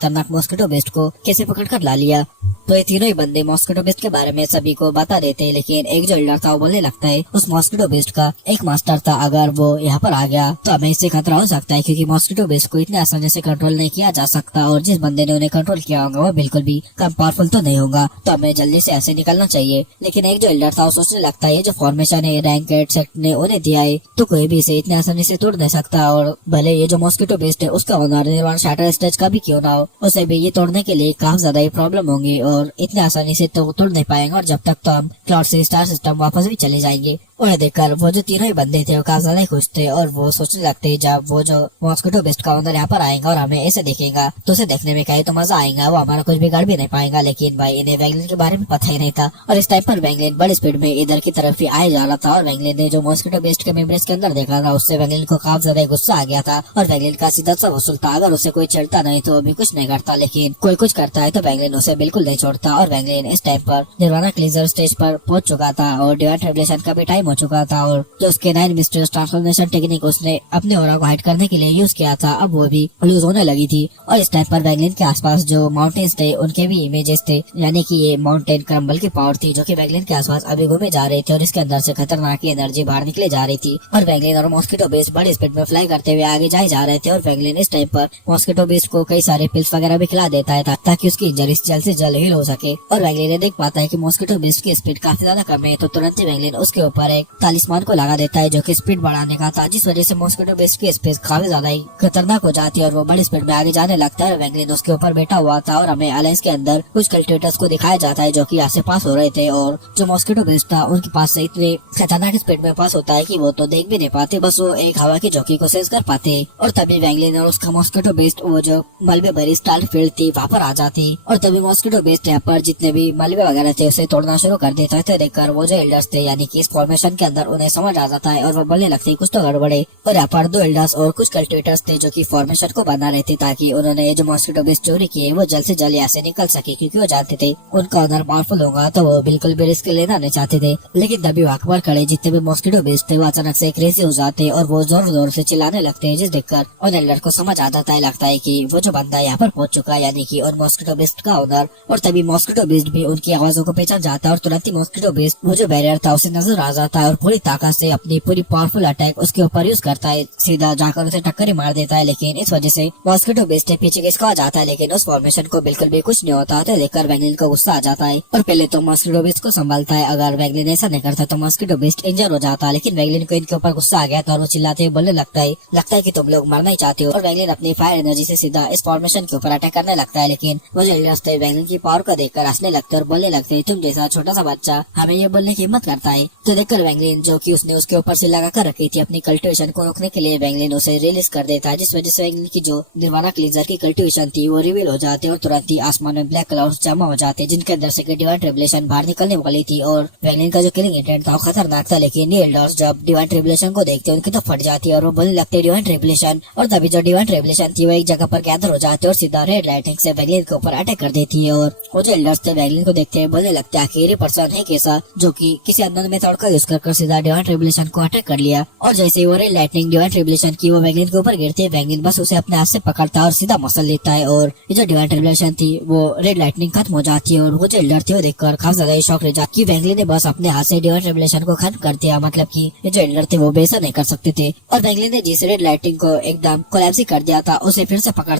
खतरनाक मॉस्किटो बेस्ट को कैसे पकड़ कर ला लिया। तो ये तीनों ही बंदे मॉस्किटो बेस्ट के बारे में सभी को बता देते हैं, लेकिन एक जो एल्डर था वो बोलने लगता है, उस मॉस्किटो बेस्ट का एक मास्टर था, अगर वो यहाँ पर आ गया तो हमें इससे खतरा हो सकता है, क्योंकि मॉस्किटो बेस्ट को इतने आसानी से कंट्रोल नहीं किया जा सकता और जिस बंदे ने उन्हें कंट्रोल किया होगा वो बिल्कुल भी कम पावरफुल तो नहीं होगा, तो हमें जल्दी से ऐसे निकलना चाहिए। लेकिन एक जो एल्डर था वो सोचने लगता है, जो फॉर्मेशन है रैंक एट सेक्ट ने उन्हें दिया है तो कोई भी इसे इतने आसानी से तोड़ नहीं सकता, और भले ये जो मॉस्किटो बेस्ट है उसका ओनर निर्वाण शाटर स्टेज का भी क्यों ना हो, उसे भी ये तोड़ने के लिए काफी ज्यादा प्रॉब्लम होंगी और इतने आसानी से तो तोड़ नहीं पाएंगे। और जब तक तो हम क्लाउड से स्टार सिस्टम वापस भी चले जाएंगे। उन्हें देखकर वो जो तीनों ही बंदे थे वो काफी ज्यादा खुश थे और वो सोचने लगते जब वो जो मॉस्किटो बेस्ट का ओनर यहाँ पर आएगा और हमें ऐसे देखेगा तो उसे देखने में कहे तो मजा आएगा, वो हमारा कुछ बिगाड़ भी नहीं पाएगा। लेकिन भाई इन्हें वैंगलिन के बारे में पता ही नहीं था और इस टाइम पर वैंगलिन बड़ी स्पीड में इधर की तरफ ही आए जा रहा था। और वैंगलिन ने जो मॉस्किटो बेस्ट के मेम्बर्स के अंदर देखा था उससे वैंगलिन को काफी ज्यादा गुस्सा आ गया था और वैंगलिन का सीधा सा वसूल था, अगर उसे कोई चढ़ता नहीं तो अभी कुछ नहीं करता, लेकिन कोई कुछ करता है तो वैंगलिन उसे बिल्कुल नहीं छोड़ता। और वैंगलिन इस टाइम पर निर्वाणा क्लींजर स्टेज पर पहुंच चुका था और डिवाइन रेवलेशन का भी टाइम हो चुका था और जो उसके 9 मिस्टीरियस ट्रांसफॉर्मेशन टेक्निक उसने अपने ऑरा को हाइड करने के लिए यूज किया था अब वो भी लूज होने लगी थी। और इस टाइम पर वैंगलिन के आसपास जो माउंटेन्स थे उनके भी इमेजेस थे, यानी कि ये माउंटेन क्रम्बल की पावर थी जो कि वैंगलिन के आसपास अभी घूमे जा रहे थे और इसके अंदर से खतरनाक एनर्जी बाहर निकले जा रही थी। और वैंगलिन और मॉस्किटो बेस्ट बड़ी स्पीड में फ्लाई करते हुए आगे जाए जा रहे थे और वैंगलिन इस टाइम पर मॉस्किटो बेस्ट को कई सारे पिल्स वगैरह भी खिला देता है ताकि उसकी इंजरी जल्द से जल्द हील हो सके। और वैंगलिन देख पाता है कि मॉस्किटो बेस्ट की स्पीड काफी ज्यादा कम है, तो तुरंत ही वैंगलिन उसके ऊपर एक तालिस्मान को लगा देता है जो कि स्पीड बढ़ाने का था, जिस वजह से मॉस्किटो बेस्ट की स्पीड काफी ज्यादा ही खतरनाक हो जाती है और वो बड़ी स्पीड में आगे जाने लगता है। वैंगलिन उसके ऊपर बैठा हुआ था और हमें अलायंस के अंदर कुछ कल्टिवेटर्स को दिखाया जाता है जो कि आस पास हो रहे थे और जो मॉस्किटो बेस्ट था उनके पास से इतने खतरनाक स्पीड में पास होता है कि वो तो देख भी नहीं पाते, बस वो एक हवा की झोंकी को सेंस कर पाते। और तभी वैंगलिन और उसका मॉस्किटो बेस्ट वो जो मलबे भरी स्टार फील्ड थी वहाँ पर आ जाती और तभी मॉस्किटो बेस्ट यहाँ पर जितने भी मलबे वगैरह थे उसे तोड़ना शुरू कर देता है। तो देखकर वो जो एल्डर्स थे यानी कि इस फॉर्मेशन के अंदर उन्हें समझ आ जाता है और वो बोलने लगते कुछ तो गड़बड़े। और यहाँ पर 2 एल्डर्स और कुछ कल्टिवेटर्स थे जो कि फॉर्मेशन को बना रहे थे ताकि उन्होंने ये जो मॉस्किटो बेस्ट चोरी किए वो जल्द से जल्द यहाँ से निकल सके, क्योंकि वो जानते थे उनका ओनर पावरफुल होगा तो वो बिल्कुल भी रिस्क लेना नहीं चाहते थे। लेकिन तभी वहाँ पर खड़े जितने भी मॉस्किटो बेस्ट थे वो अचानक से क्रेजी हो जाते और वो जोर जोर से चिल्लाने लगते हैं, जिस देखकर उन एल्डर को समझ आ जाता है लगता है कि वो जो बंदा यहाँ पर पहुंच चुका है यानी कि उन मॉस्किटो बेस्ट का ओनर। और तभी मॉस्किटो बेस्ट भी उनकी आवाजों को पहचान जाता है और तुरंत ही मॉस्किटो बेस्ट वो जो बैरियर था उसे नजर आ जाता है और पूरी ताकत से अपनी पूरी पावरफुल अटैक उसके ऊपर यूज करता है, सीधा जाकर उसे टक्कर ही मार देता है। लेकिन इस वजह से मॉस्किटो बेस्ट पीछे खिसका आ जाता है, लेकिन उस फॉर्मेशन को बिल्कुल भी कुछ नहीं होता तो देखकर वैंगलिन को गुस्सा आ जाता है और पहले तो मॉस्किटो बेस्ट को संभालता है। अगर वैंगलिन ऐसा नहीं करता तो मॉस्किटो बेस्ट इंजर हो जाता, लेकिन वैंगलिन को इनके ऊपर गुस्सा आ गया था और वो चिल्लाते हुए बोलने लगता है कि तुम लोग मरना ही चाहते हो। और वैंगलिन अपनी फायर एनर्जी से सीधा इस फॉर्मेशन के ऊपर अटैक करने लगता है, लेकिन वो जो एल्डर्स थे वैंगलिन की पावर को देखकर हंसने लगते और बोलने लगते हैं तुम जैसा छोटा सा बच्चा हमें ये बोलने की हिम्मत करता है। तो देखकर वैंगलिन जो कि उसने उसके ऊपर से लगा कर रखी थी अपनी कल्टिवेशन को रोकने के लिए वैंगलिन उसे रिलीज कर देता है, जिस वजह से वैंगलिन की जो निर्वाणा क्लींजर की कल्टिवेशन थी वो रिवील हो जाती है और तुरंत ही आसमान में ब्लैक क्लाउड्स जमा हो जाते हैं जिनके अंदर से डिवाइन ट्रिब्यूलेशन बाहर निकलने वाली थी। और वैंगलिन का जो किलिंग इंटेंट था वो खतरनाक था, लेकिन ये एल्डर्स जब डिवाइन ट्रिब्यूलेशन को देखते हैं उनकी तो फट जाती है और वो बोलने लगते हैं डिवाइन ट्रिब्यूलेशन। और तभी जो डिवाइन ट्रिब्यूलेशन थी वो एक जगह पर गैदर हो जाती है और सीधा रेड लाइटिंग से वैंगलिन के ऊपर अटैक कर देती है। और वो जो एल्डर्स थे वैंगलिन को देखते हैं बोलने लगते हैं आखिर ये पर्सन है कैसा जो कि किसी अननोन मेथड का यूज कर सीधा डिवाइन ट्रिब्यूलेशन को अटैक कर लिया। और जैसे ही वो रेड लाइटनिंग डिवाइन ट्रिब्यूलेशन की वो वैंगलिन के ऊपर गिरती है, वैंगलिन बस उसे अपने हाथ से पकड़ता है और सीधा मसल लेता है। और ये जो डिवाइन ट्रिब्यूलेशन थी वो रेड लाइटनिंग खत्म हो जाती है। और वो जो एल्डर थे वो देखकर काफी ज्यादा शॉक रह जाती है कि वैंगलिन ने बस अपने हाथ से डिवाइन ट्रिब्यूलेशन को खत्म कर दिया। मतलब कि ये जो एल्डर थे वो बेसर नहीं कर सकते थे। और वैंगलिन ने जिस रेड लाइटनिंग को एकदम कोलैप्स कर दिया था उसे फिर से पकड़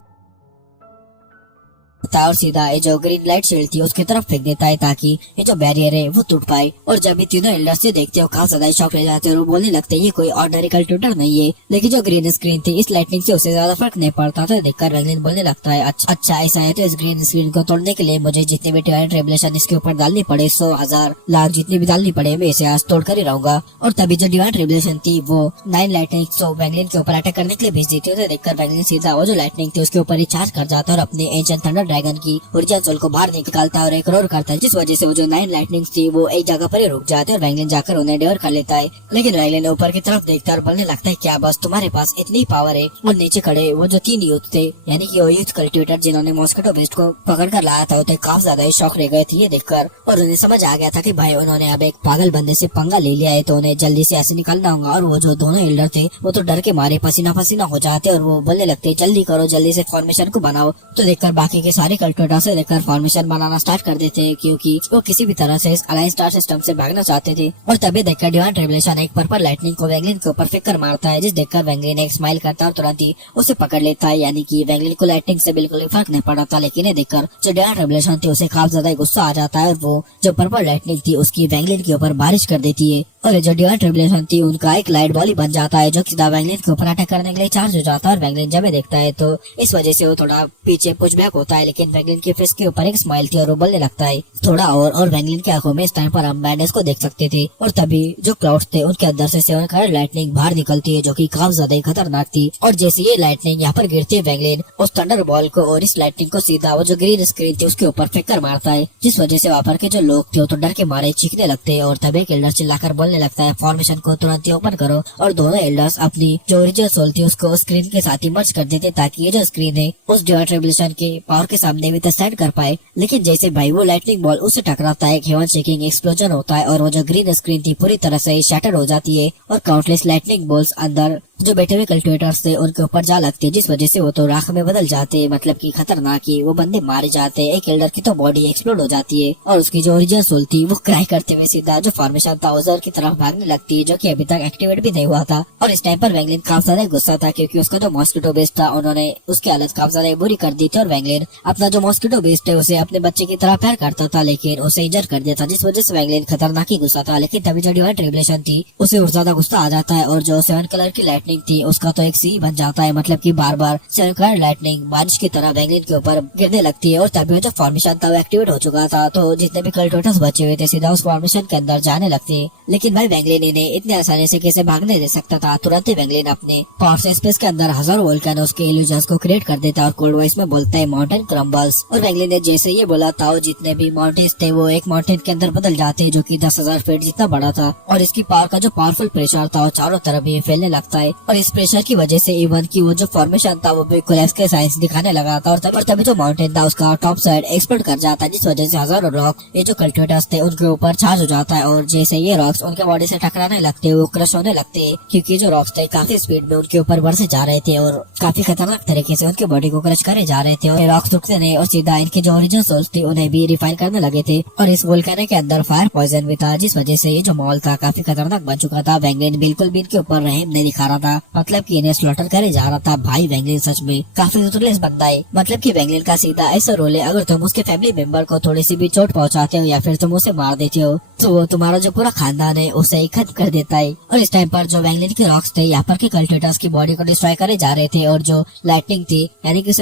और सीधा ये जो ग्रीन लाइट शील्ड थी उसकी तरफ फेंक देता है ताकि ये जो बैरियर है वो टूट पाए। और जब ये तीनों एल्डर्स से देखते हो काफी ज्यादा शॉक रह जाते हैं और वो बोलने लगते हैं ये कोई ऑर्डिनरी कल्ट्यूटर नहीं है। लेकिन जो ग्रीन स्क्रीन थी इस लाइटनिंग से उससे ज्यादा फर्क नहीं पड़ता। तो देखकर वैंगलिन बोलने लगता है अच्छा ऐसा है तो इस ग्रीन स्क्रीन को तोड़ने के लिए मुझे जितने भी डिवाइन ट्रिब्यूलेशन इसके ऊपर डालनी पड़े 100 1000 लाख जितनी भी डालनी पड़े मैं इसे आज तोड़ कर ही रहूंगा। और तभी जो डिवाइन ट्रिब्यूलेशन थी वो 9 लाइटनिंग तो वैंगलिन के ऊपर अटैक करने के लिए भेज देती है। तो देखकर वैंगलिन सीधा वो जो लाइटनिंग थी उसके ऊपर ही चार्ज कर जाता है और अपने एंशिएंट थंडर ड्रैगन की सोल को बाहर निकालता है और एक रोर करता है, जिस वजह से वो जो 9 लाइटनिंग्स थी वो एक जगह पर ही रुक जाते हैं और वैंगलिन जाकर उन्हें डेवर कर लेता है। लेकिन वैंगलिन ऊपर की तरफ देखता है और बोलने लगता है क्या बस तुम्हारे पास इतनी पावर है। और नीचे खड़े वो जो 3 यूथ थे यानी कि वो यूथ कल्टिवेटर जिन्होंने मॉस्किटो बेस्ट को पकड़ कर लाया था वो काफी ज्यादा शौक रह गए थे ये देखकर। और उन्हें समझ आ गया था कि भाई उन्होंने अब एक पागल बंदे से पंगा ले लिया है तो उन्हें जल्दी से ऐसे निकलना होगा। और वो जो दोनों एल्डर थे वो तो डर के मारे पसीना पसीना हो जाते और वो बोलने लगते जल्दी करो जल्दी से फॉर्मेशन को बनाओ। तो देखकर बाकी के सारे कल्टिवेटर से देखकर फॉर्मेशन बनाना स्टार्ट कर देते हैं क्योंकि वो किसी भी तरह से इस अलायंस स्टार सिस्टम से भागना चाहते थे। और तभी देखकर डिवाइन ट्रिब्यूलेशन एक पर्पल लाइटनिंग को वैंगलिन के ऊपर फेंक कर मारता है, जिस देखकर वैंगलिन एक स्माइल करता है और तुरंत ही उसे पकड़ लेता है। यानी कि वैंगलिन को लाइटनिंग से बिल्कुल फर्क नहीं पड़ा था। लेकिन ये देखकर जो डिवाइन ट्रिब्यूलेशन थी उसे काफी ज्यादा गुस्सा आ जाता है और वो जो पर्पल लाइटनिंग थी उसकी वैंगलिन के ऊपर बारिश कर देती है। और जो डिवाइन ट्रिब्यूलेशन थी उनका एक लाइट बॉल ही बन जाता है जो सीधा वैंगलिन के ऊपर अटैक करने के लिए चार्ज हो जाता है। और वैंगलिन जब देखता है तो इस वजह से वो थोड़ा पीछे पुश बैक होता है। लेकिन वैंगलिन के फेस के ऊपर एक स्माइल थी और वो बोलने लगता है थोड़ा और वैंगलिन की आंखों में इस टाइम पर हम मैडनेस को देख सकते थे। और तभी जो क्लाउड्स थे उनके अंदर से 7 कलर लाइटनिंग बाहर निकलती है जो कि काफी ज्यादा खतरनाक थी। और जैसे ये लाइटनिंग यहाँ पर गिरती है वैंगलिन उस थंडर बॉल को और इस लाइटनिंग को सीधा वो जो ग्रीन स्क्रीन थी उसके ऊपर फेंक कर मारता है, जिस वजह से वहाँ पर के जो लोग थे वो तो डर के मारे चीखने लगते हैं। और तभी एक एल्डर चिल्लाकर बोलने लगता है फॉर्मेशन को तुरंत ही ओपन करो। और दोनों एल्डर्स अपनी जो ओरिजिनल सोल थी उसको स्क्रीन के साथ ही मर्ज कर देते ताकि ये जो स्क्रीन है उस डिवाइन ट्रिब्यूलेशन के पावर के सामने भी स्टैंड कर पाए। लेकिन जैसे भाई वो लाइटनिंग बॉल उससे टकराता है, हेवन शेकिंग एक्सप्लोजन होता है और वो जो ग्रीन स्क्रीन थी पूरी तरह से शैटर हो जाती है और काउंटलेस लाइटनिंग बॉल्स अंदर जो बैठे हुए कल्टिवेटर्स थे उनके ऊपर जा लगते हैं, जिस वजह से वो तो राख में बदल जाते हैं। मतलब कि खतरनाक ही वो बंदे मारे जाते हैं। एक एल्डर की तो बॉडी एक्सप्लोड हो जाती है और उसकी जो ओरिजिनल सोल थी वो क्राई करते हुए सीधा जो फॉर्मेशन था उजर की तरफ भागने लगती है जो कि अभी तक एक्टिवेट भी नहीं हुआ था। और इस टाइम पर वैंगलिन काफी ज्यादा गुस्सा था क्योंकि उसका जो मॉस्किटो बेस था उन्होंने उसकी हालत काफी ज्यादा बुरी कर दी थी। और वैंगलिन अपना जो मॉस्किटो बेस थे उसे अपने बच्चे की तरह प्यार करता था लेकिन उसे इंजर कर दिया था, जिस वजह से वैंगलिन खतरनाक ही गुस्सा था। लेकिन तभी जो डिवाइन ट्रिब्यूलेशन थी उसे और ज्यादा गुस्सा आ जाता है और जो 7 कलर की लाइटनिंग थी उसका तो एक सी बन जाता है। मतलब कि बार बार 7 कलर लाइटनिंग बारिश की तरह वैंगलिन के ऊपर गिरने लगती है। और तभी जो फॉर्मेशन था वो एक्टिवेट हो चुका था तो जितने भी कल्टिवेटर्स बचे हुए थे सीधा उस फॉर्मेशन के अंदर जाने लगते हैं। लेकिन भाई वैंगलिन इन्हें इतनी आसानी से कैसे भागने दे सकता था। तुरंत ही वैंगलिन अपने पावर से स्पेस के अंदर हजारों वोल्केनोस के इल्यूजन्स को क्रिएट कर देता है और कोल्ड वॉइस में बोलता है माउंटेन क्रम्बल्स। और वैंगलिन ने जैसे ये बोला था जितने भी माउंटेन्स थे वो एक माउंटेन के अंदर बदल जाते हैं जो कि 10,000 फीट जितना बड़ा था। और इसकी पावर का जो पावरफुल प्रेशर था वो चारों तरफ ही फैलने लगता है और इस प्रेशर की वजह से इवन की वो जो फॉर्मेशन था वो भी कोलैप्स के साइंस दिखाने लगा था। और तभी जो माउंटेन था उसका टॉप साइड एक्सप्लोड कर जाता है, जिस वजह से हजारों रॉक ये जो कल्टिवेटर्स थे उनके ऊपर चार्ज हो जाता है। और जैसे ये रॉक्स उनके बॉडी से टकराने लगते हैं वो क्रश होने लगते हैं क्योंकि जो रॉक्स थे काफी स्पीड में उनके ऊपर बढ़ते जा रहे थे और काफी खतरनाक तरीके से उनकी बॉडी को क्रश करे जा रहे थे। और रॉक्स रुकते नहीं और सीधा इनके जो ओरिजिनल सोल्स थी उन्हें भी रिफाइन करने लगे थे। और इस वोल्केनो के अंदर फायर पॉइजन भी था, जिस वजह से ये जो माहौल था काफी खतरनाक बन चुका था। वैंगलिन बिल्कुल भी इनके ऊपर रहम नहीं दिखा रहा था, मतलब कि इन्हें स्लॉटर करे जा रहा था। भाई वैंगलिन सच में काफी रूथलेस बंदा है। मतलब कि वैंगलिन का सीधा ऐसा रोल है अगर तुम उसके फैमिली मेंबर को थोड़ी सी भी चोट पहुंचाते हो या फिर तुम उसे मार देते हो तो वो तुम्हारा जो पूरा खानदान है उसे ही खत्म कर देता है। और इस टाइम पर जो वैंगलिन के रॉक्स थे यहाँ पर के कल्टिवेटर्स की बॉडी को डिस्ट्रॉय करे जा रहे थे और जो लाइटनिंग थी यानी कि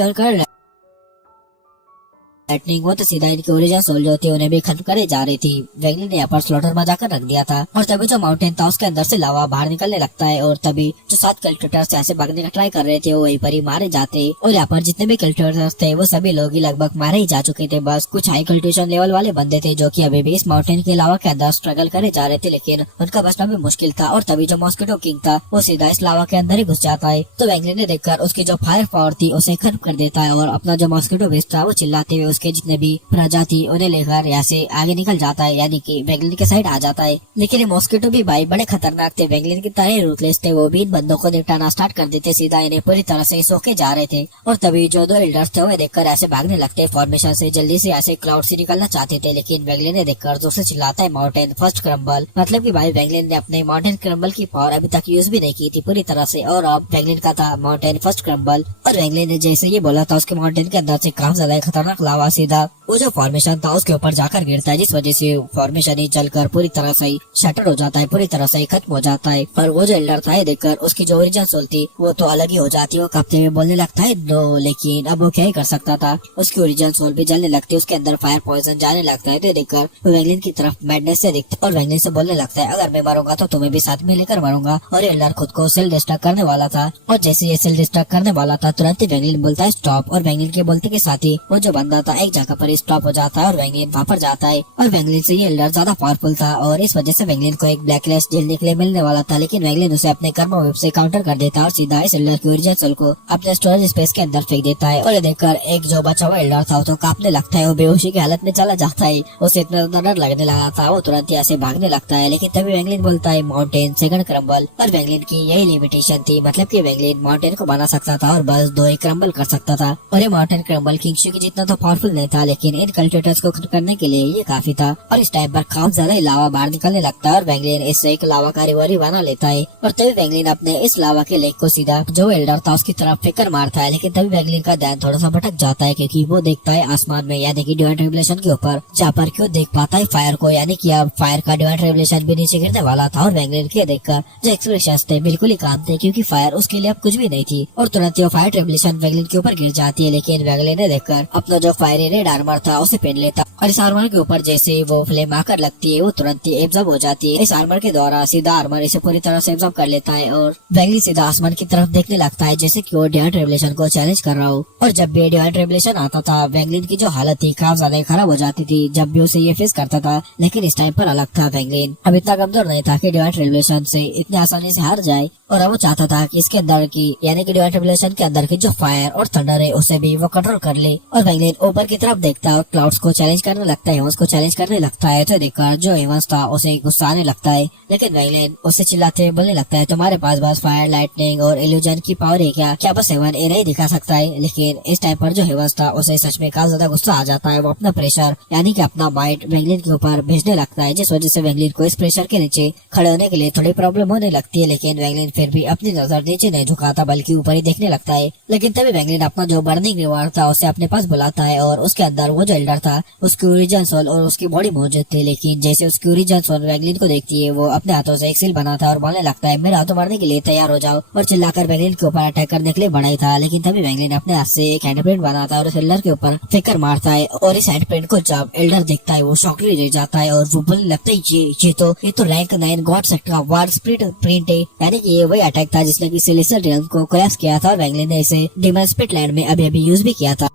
लाइटनिंग वो तो सीधा इनके ओरिजिनल सोल जो थे उन्हें भी खत्म करे जा रही थी। वैंगलिन ने यहाँ पर स्लॉटर में जाकर रख दिया था और तभी जो माउंटेन था उसके अंदर से लावा बाहर निकलने लगता है और तभी जो 7 कल्टिवेटर्स ऐसे भागने का ट्राई कर रहे थे वो वहीं पर ही मारे जाते। और यहाँ पर जितने भी कल्टिवेटर्स थे वो सभी लोग ही लगभग मारे ही जा चुके थे। बस कुछ हाई कल्टिवेशन लेवल वाले बंदे थे जो की अभी भी इस माउंटेन के लावा के अंदर स्ट्रगल करे जा रहे थे, लेकिन उनका बचना भी मुश्किल था। और तभी जो मॉस्किटो किंग था वो सीधा इस लावा के अंदर ही घुस जाता है तो वैंगलिन ने देखकर उसकी जो फायर पावर थी उसे खत्म कर देता है और अपना जो मॉस्किटो बेस था वो चिल्लाते हुए उसके जितने भी प्रजाति उन्हें लेकर यहाँ से आगे निकल जाता है, यानी कि वेंगलिन के साइड आ जाता है। लेकिन ये मॉस्किटो भी भाई बड़े खतरनाक थे, वेंगलिन की तरह रूथलेस थे। वो भी इन बंदों को निपटाना स्टार्ट कर देते, सीधा इन्हें पूरी तरह से सोके जा रहे थे। और तभी जो दो एल्डर्स थे वो देखकर ऐसे भागने लगते फॉर्मेशन से, जल्दी से ऐसे क्लाउड से निकलना चाहते थे। लेकिन वेंगलिन ने देखकर जोर से चिल्लाता है माउंटेन फर्स्ट क्रम्बल। मतलब की भाई वेंगलिन ने अपने माउंटेन क्रम्बल की पावर अभी तक यूज भी नहीं की थी पूरी तरह से, और अब वेंगलिन का था माउंटेन फर्स्ट क्रम्बल। और वेंगलिन ने जैसे ये बोला था उसके माउंटेन के अंदर से काफी ज्यादा खतरनाक लावा सीधा वो जो फॉर्मेशन था उसके ऊपर जाकर गिरता है, जिस वजह से फॉर्मेशन ही जलकर पूरी तरह से शटर हो जाता है, पूरी तरह से खत्म हो जाता है। और वो जो एल्डर था ये देखकर उसकी जो ओरिजिनल सोल थी वो तो अलग ही हो जाती है। वो कपते में बोलने लगता है नो, लेकिन अब वो क्या ही कर सकता था, उसकी ओरिजिनल सोल भी जलने लगती है, उसके अंदर फायर पॉइजन जाने लगता है। तो देखकर वो वेंगलिन की तरफ मैडनेस से दिखता है और वेंगलिन से बोलने लगता है अगर मैं मरूंगा तो तुम्हें भी साथ में लेकर मरूंगा। और एल्डर खुद को सेल डिस्ट्रक्ट करने वाला था, और जैसे ये सेल डिस्ट्रक्ट करने वाला था तुरंत ही वेंगलिन बोलता है स्टॉप। और वेंगलिन के बोलते के साथ ही वो जो बंदा था एक जगह पर स्टॉप हो जाता है और वेंगलिन वहाँ पर जाता है। और वेंगलिन से ये एल्डर ज्यादा पावरफुल था और इस वजह से वेंगलिन को एक ब्लैकलिस्ट झेलने के लिए मिलने वाला था। लेकिन वेंगलिन उसे अपने कर्म वेब से काउंटर कर देता है और सीधा इस एल्डर की ओरिजिनल सोल को अपने स्टोरेज स्पेस के अंदर फेंक देता है। और ये देखकर एक जो बचा हुआ एल्डर था वो तो कांपने लगता है, वो बेहोशी की हालत में चला जाता है। उसे इतना ज्यादा डर लगने लगा था, वो तुरंत ही ऐसे भागने लगता है। लेकिन तभी वेंगलिन बोलता है माउंटेन सेकंड क्रम्बल। और वेंगलिन की यही लिमिटेशन थी, मतलब कि वेंगलिन माउंटेन को बना सकता था और बस 2 ही क्रम्बल कर सकता था। और ये माउंटेन क्रम्बल किंगशु की जितना तो पावरफुल नहीं था, लेकिन इन कल्टिवेटर्स को खत्म करने के लिए ये काफी था। और इस टाइम पर काफी ज्यादा लावा बाहर निकलने लगता है और वेंगलिन इससे एक लावा का रिवर बना लेता है। और तभी वेंगलिन अपने इस लावा के लेक को सीधा जो एल्डर था उसकी तरफ फेंकर मारता है। लेकिन तभी वेंगलिन का ध्यान थोड़ा सा भटक जाता है, क्योंकि वो देखता है आसमान में, यानी कि डिवाइन रेवलेशन के ऊपर, जहाँ पर क्यों देख पाता है फायर को, यानी कि अब फायर का डिवाइन रेवलेशन भी नीचे गिरने वाला था। और वेंगलिन के देखकर जो एक्सप्रेशन थे बिल्कुल ही काम थे, क्योंकि फायर उसके लिए अब कुछ भी नहीं थी। और तुरंत वो फायर रेवलेशन वेंगलिन के ऊपर गिर जाती है। लेकिन वेंगलिन ने देखकर अपना जो फायर रेड आर्मर था उसे पहन लेता और इस आर्मर के ऊपर जैसे वो फ्लेम आकर लगती है वो तुरंत ही एब्जॉर्ब हो जाती है। इस आर्मर के द्वारा सीधा आर्मर इसे पूरी तरह से एब्जॉर्ब कर लेता है और वेंगलिन सीधा आसमान की तरफ देखने लगता है जैसे कि वो डिवाइन रेवलेशन को चैलेंज कर रहा हो। और जब भी डिवाइन रेवलेशन आता था वेंगलिन की जो हालत थी काफी ज्यादा खराब हो जाती थी जब भी उसे ये फेस करता था। लेकिन इस टाइम पर अलग था, वेंगलिन अब इतना कमजोर नहीं था कि डिवाइन रेवलेशन से इतनी आसानी से हार जाए। और अब वो चाहता था कि इसके अंदर की यानी कि डिवाइन रेवलेशन के अंदर की जो फायर और थंडर है उसे भी वो कंट्रोल कर ले। और वेंगलिन ऊपर की तरफ देखता है और क्लाउड्स को चैलेंज करने लगता है, उसको चैलेंज करने लगता है। तो देखकर जो एवंस था उसे गुस्सा आने लगता है। लेकिन वेंगलिन उसे चिल्लाते हुए बोलने लगता है तुम्हारे पास बस फायर लाइटनिंग और इल्यूजन की पावर है क्या बस हेवन ये नहीं दिखा सकता है। लेकिन इस टाइम पर जो हेवंस था उसे सच में काफी ज्यादा गुस्सा आ जाता है। वो अपना प्रेशर यानी कि अपना माइंड वेंगलिन के ऊपर भेजने लगता है, जिस वजह से वेंगलिन को इस प्रेशर के नीचे खड़े होने के लिए थोड़ी प्रॉब्लम होने लगती है। लेकिन वेंगलिन फिर भी अपनी नजर नीचे नहीं झुकाता बल्कि ऊपर ही देखने लगता है। लेकिन तभी वेंगलिन अपना जो बर्निंग रिवार्ड था उसे अपने पास बुलाता है और उसके अंदर वो जो एल्डर था उसकी ओरिजिनल सोल और उसकी बॉडी मौजूद थी। लेकिन जैसे उसकी ओरिजिनल सोल वेंगलिन को देखती है वो अपने हाथों से एक सील बनाता है और बोलने लगता है मेरे हाथों मारने के लिए तैयार हो जाओ, और चिल्लाकर वेंगलिन के ऊपर अटैक करने के लिए बढ़ा था। लेकिन तभी वेंगलिन अपने हाथ से एक हैंडप्रिंट बनाता है और उस एल्डर के ऊपर फेंकर मारता है। और इस हैंडप्रिंट को जब एल्डर देखता है वो शॉकली रह जाता है और वो बोलने लगता है ये तो रैंक 9 गॉड सेक्टर का वार स्प्लिट प्रिंट है, यानी कि ये वही अटैक था जिसने की सेलेस्टियल रियल्म को कोलैप्स किया था और वेंगलिन ने इसे डीमन स्पिट लैंड में अभी यूज भी किया था।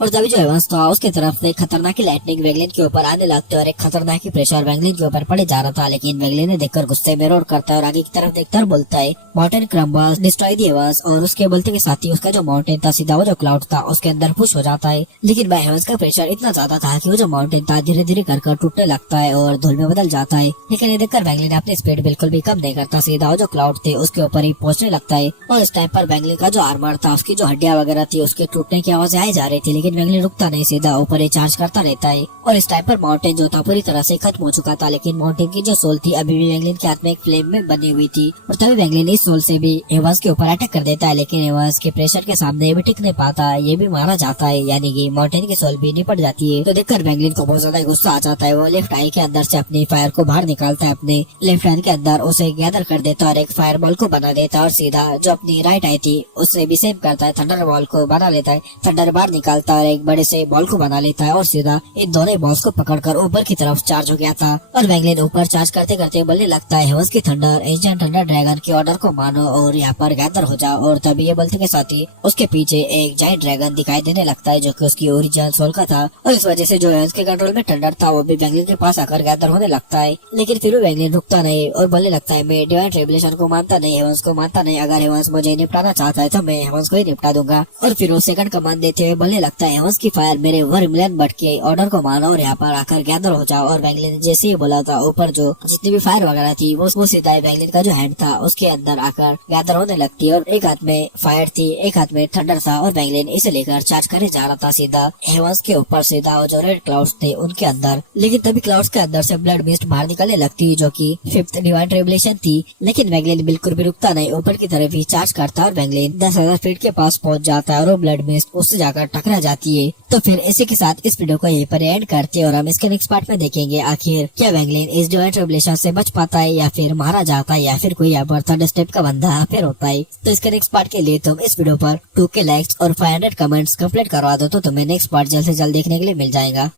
और तभी जो एवंस था उसके तरफ से खतरनाक लाइटनिंग वेंगलिन के ऊपर आने लगते और एक खतरनाक प्रेशर वेंगलिन के ऊपर पड़े जा रहा था। लेकिन वेंगलिन ने देखकर गुस्से में रोर करता है और आगे की तरफ देखकर बोलता है mountain crumbles destroy the Evans. और उसके बोलते के साथ ही उसका जो माउंटेन था सीधा वो जो क्लाउड था उसके अंदर पुश हो जाता है। लेकिन भाई एवंस का प्रेशर इतना ज्यादा था कि वो जो माउंटेन था धीरे धीरे कर टूटने लगता है और धूल में बदल जाता है। लेकिन ये देखकर वेंगलिन अपनी स्पीड बिल्कुल भी कम नहीं करता, सीधा वो जो क्लाउड थे उसके ऊपर ही पहुंचने लगता है। और इस टाइम पर वेंगलिन का जो आर्मर था उसकी जो हड्डियां वगैरह थी उसके टूटने की आवाज आई जा रही थी, लेकिन वेंगलिन रुकता नहीं, सीधा ऊपर ही चार्ज करता रहता है। और इस टाइम पर माउंटेन जो था पूरी तरह से खत्म हो चुका था, लेकिन माउंटेन की जो सोल थी अभी भी वेंगलिन के हाथ में एक फ्लेम में बनी हुई थी। और तभी वेंगलिन इस सोल से भी एवंस के ऊपर अटैक कर देता है, लेकिन एवंस के प्रेशर के सामने भी टिक नहीं पाता, ये भी मारा जाता है, यानी कि माउंटेन की सोल भी निपट जाती है। तो देखकर वेंगलिन को बहुत ज्यादा गुस्सा आ जाता है। वो लेफ्ट आई के अंदर से अपनी फायर को बाहर निकालता है, अपने लेफ्ट हैंड के अंदर उसे गैदर कर देता है और एक फायर बॉल को बना देता है और सीधा जो अपनी राइट आई थी उससे भी सेव करता है, थंडर बॉल को बना लेता है, थंडर बाहर निकालता है और एक बड़े से बॉल को बना लेता है और सीधा इन दोनों बॉल्स को पकड़कर ऊपर की तरफ चार्ज हो गया था। और वेंगलिन ऊपर चार्ज करते करते बोलने लगता है हेवंस की थंडर एंशिएंट थंडर ड्रैगन के ऑर्डर को मानो और यहाँ पर गैदर हो जाओ। और तभी ये बोलते के साथ ही उसके पीछे एक जायंट ड्रैगन दिखाई देने लगता है जो कि उसकी ओरिजिनल सोल का था। और इस वजह से जो हेवंस के कंट्रोल में थंडर था वो भी वेंगलिन के पास आकर गैदर होने लगता है। लेकिन फिर भी वेंगलिन रुकता नहीं और बोलने लगता है मैं डिवाइन रेवलेशन को मानता नहीं, हेवंस को मानता नहीं, अगर हेवंस मुझे निपटाना चाहता है तो मैं हेवंस को ही निपटा दूंगा। और फिर वो सेकंड कमांड देते हुए बोलने बोलने लगता है हेवंस की फायर मेरे ओवर मिलियन बट के ऑर्डर को मानो और यहाँ पर आकर गैदर हो जाओ। और बैंगलिन ने जैसे ही बोला था ऊपर जो जितनी भी फायर वगैरह थी वो सीधा बैंगलिन का जो हैंड था उसके अंदर आकर गैदर होने लगती है। और एक हाथ में फायर थी, एक हाथ में थंडर था और बैंगलिन इसे लेकर चार्ज करने जा रहा था सीधा हेवंस के ऊपर, सीधा जो रेड क्लाउड्स थे उनके अंदर। लेकिन तभी क्लाउड्स के अंदर से ब्लड मिस्ट बाहर निकलने लगती जो कि 5th डिवाइन रेवलेशन थी। लेकिन बैंगलिन बिल्कुल भी रुकता नहीं, ऊपर की तरफ ही चार्ज करता है और बैंगलिन 10,000 फीट के पास पहुंच जाता है और वो ब्लड मिस्ट उससे जाकर टकरा जाती है। तो फिर इसी के साथ इस वीडियो को यहीं पर एंड करते हैं और हम इसके नेक्स्ट पार्ट में देखेंगे आखिर क्या बैंगलिन इस डिवाइन रेवलेशन से बच पाता है या फिर मारा जाता है या फिर कोई यहाँ पर थर्ड स्टेप का बंदा फिर होता है। तो इसके नेक्स्ट पार्ट के लिए तुम इस वीडियो पर 2K लाइक्स और 500 कमेंट्स कंप्लीट करवा दो तो तुम्हें नेक्स्ट पार्ट जल्द से जल्द देखने के लिए मिल जाएगा।